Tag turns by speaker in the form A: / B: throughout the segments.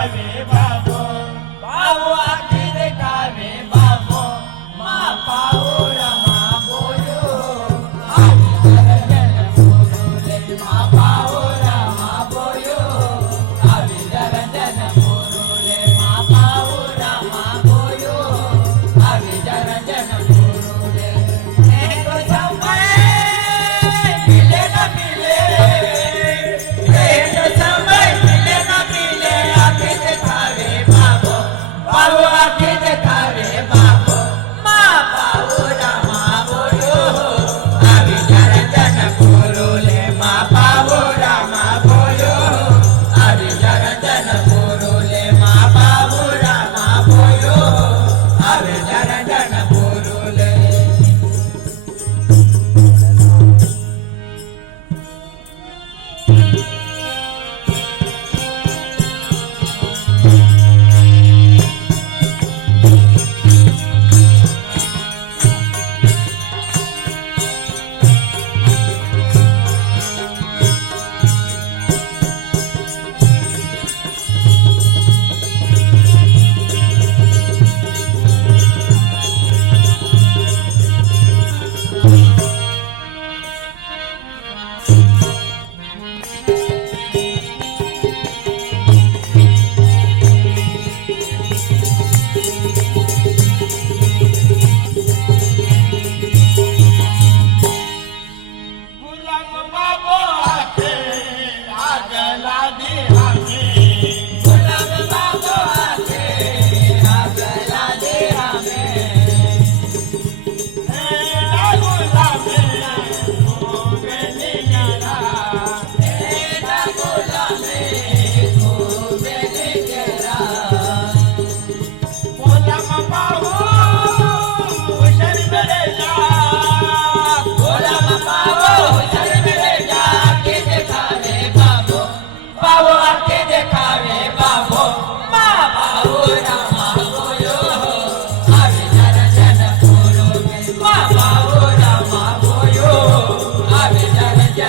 A: Vai, vai.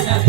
B: જરા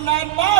B: আপনার মা